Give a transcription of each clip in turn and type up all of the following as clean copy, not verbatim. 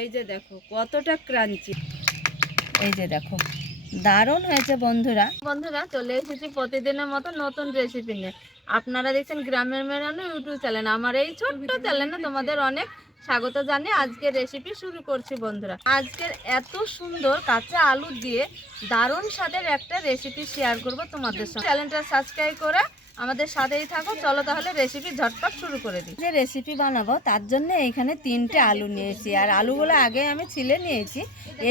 এই যে দেখো কতটা ক্রাঞ্চি, এই যে দেখো দারুণ হয়েছে বন্ধুরা। বন্ধুরা চলে এসেছি প্রতিদিনের মতো নতুন রেসিপি নিয়ে। আপনারা দেখছেন গ্রামের মেরানো ইউটিউব চ্যানেল। আমার এই ছোট্ট চ্যানেলে তোমাদের অনেক স্বাগত জানিয়ে আজকে রেসিপি শুরু করছি বন্ধুরা। আজকের এত সুন্দর কাঁচা আলু দিয়ে দারুণ স্বাদের একটা রেসিপি শেয়ার করব তোমাদের সঙ্গে। চ্যানেলটা সাবস্ক্রাইব করে আমাদের সাথেই থাকো। চলো তাহলে রেসিপি ঝটপট শুরু করে দিই। যে রেসিপি বানাবো তার জন্য এখানে 3টে আলু নিয়েছি, আর আলুগুলো আগে আমি ছিলে নিয়েছি।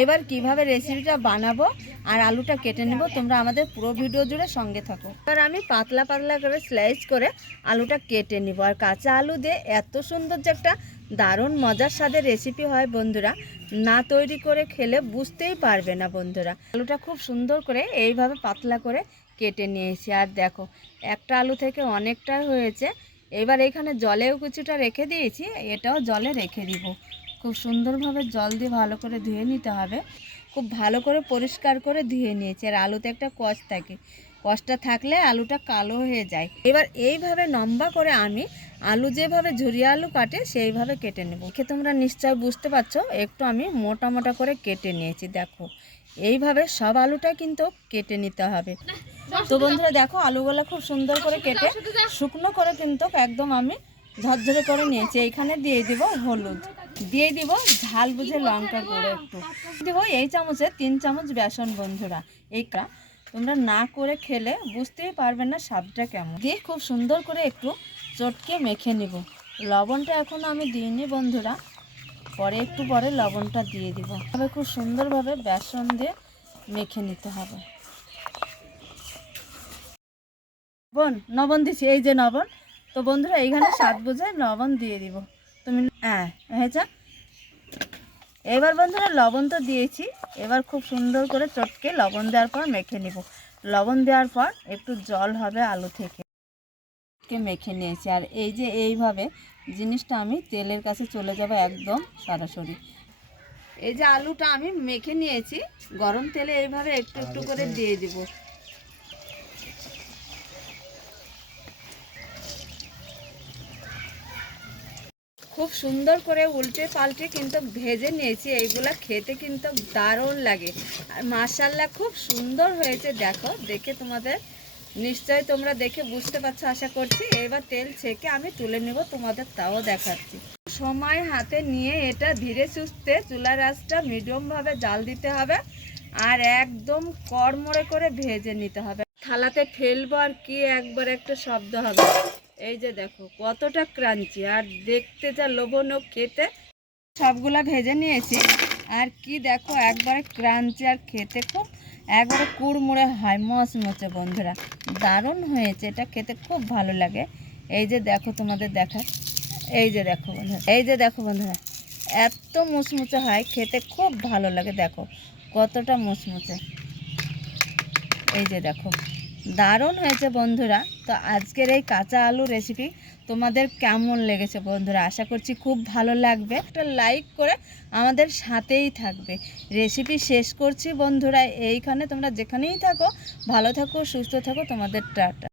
এবার কিভাবে রেসিপিটা বানাবো আর আলুটা কেটে নেব, তোমরা আমাদের পুরো ভিডিও জুড়ে সঙ্গে থাকো। এবার আমি পাতলা পাতলা করে স্লাইস করে আলুটা কেটে নিব। আর কাঁচা আলু দিয়ে এত সুন্দর যে একটা দারুণ মজার স্বাদের রেসিপি হয় বন্ধুরা, না তৈরি করে খেলে বুঝতেই পারবে না বন্ধুরা। আলুটা খুব সুন্দর করে এইভাবে পাতলা করে কেটে নিয়েছি। আর দেখো একটা আলু থেকে অনেকটা হয়েছে। এবার এখানে জলেও কিছুটা রেখে দিয়েছি, এটাও জলে রেখে দিব। খুব সুন্দরভাবে জল দিয়ে ভালো করে ধুয়ে নিতে হবে। খুব ভালো করে পরিষ্কার করে ধুয়ে নিয়েছি। আর আলুতে একটা কষ থাকে, কষটা থাকলে আলুটা কালো হয়ে যায়। এবার এইভাবে লম্বা করে আমি আলু যেভাবে ঝুরিয়ে আলু কাটে সেইভাবে কেটে নেব। তোমরা নিশ্চয় বুঝতে পারছো, একটু আমি মোটা মোটা করে কেটে নিয়েছি। দেখো এইভাবে সব আলুটা কিন্তু কেটে নিতে হবে। তো বন্ধুরা দেখো আলুগুলো খুব সুন্দর করে কেটে শুকনো করে কিন্তু একদম আমি ঝরঝরে করে নিয়েছি। এইখানে দিয়ে দিব হলুদ, দিয়ে দিব ঝাল বুঝে লঙ্কা গুঁড়ো, একটু দেবো এই চামচে 3 চামচ বেসন। বন্ধুরা এইটা তোমরা না করে খেলে বুঝতেই পারবে না স্বাদটা কেমন। দিয়ে খুব সুন্দর করে একটু চটকে মেখে নিব। লবণটা এখন আমি দিইনি বন্ধুরা, পরে একটু পরে লবণটা দিয়ে দিব। তবে খুব সুন্দরভাবে বেসন দিয়ে মেখে নিতে হবে। লবণ দিচ্ছি, এই যে লবণ। তো বন্ধুরা এইখানে স্বাদ বুঝে লবণ দিয়ে দিব। তুমি হয়েছে। এবার বন্ধুরা লবণ তো দিয়েছি, এবার খুব সুন্দর করে চটকে লবণ দেওয়ার পর মেখে নিব। লবণ দেওয়ার পর একটু জল হবে আলু থেকে মেখে নিয়েছি। আর এই যে এইভাবে জিনিসটা আমি তেলের কাছে চলে যাব একদম সরাসরি। এই যে আলুটা আমি মেখে নিয়েছি, গরম তেলে এইভাবে একটু একটু করে দিয়ে দিব। খুব সুন্দর করে উল্টে পাল্টে কিন্তু ভেজে নিয়েছি। এইগুলা খেতে কিন্তু দারুণ লাগে। আর মাশাআল্লাহ খুব সুন্দর হয়েছে। দেখো দেখে তোমাদের নিশ্চয়ই তোমরা দেখে বুঝতে পারছো আশা করছি। এবার তেল ছেঁকে আমি তুলে নেব, তোমাদের তাও দেখাচ্ছি। সময় হাতে নিয়ে এটা ধীরে সুস্থে চুলার আঁচটা মিডিয়ামভাবে জাল দিতে হবে। আর একদম কড়মড়ে করে ভেজে নিতে হবে। থালাতে ফেলবো আর কি একবার একটা শব্দ হবে। এই যে দেখো কতটা ক্রাঞ্চি আর দেখতে যা লোভনীয়, খেতে সবগুলা ভেজে নিয়েছি। আর কি দেখো একবারে ক্রাঞ্চি আর খেতে খুব একবারে কুড়মুড়ে হয়, মচমচে বন্ধুরা। দারুণ হয়েছে, এটা খেতে খুব ভালো লাগে। এই যে দেখো তোমাদের দেখায়, এই যে দেখো বন্ধুরা, এই যে দেখো বন্ধুরা এত মুচমুচে হয়, খেতে খুব ভালো লাগে। দেখো কতটা মুচমুচে, এই যে দেখো দারুণ হয়েছে বন্ধুরা। তো আজকের এই কাঁচা আলু রেসিপি তোমাদের কেমন লেগেছে বন্ধুরা? আশা করছি খুব ভালো লাগবে। একটা লাইক করে আমাদের সাথেই থাকবে। রেসিপি শেষ করছি বন্ধুরা এইখানে। তোমরা যেখানেই থাকো ভালো থাকো, সুস্থ থাকো। তোমাদের টাটা।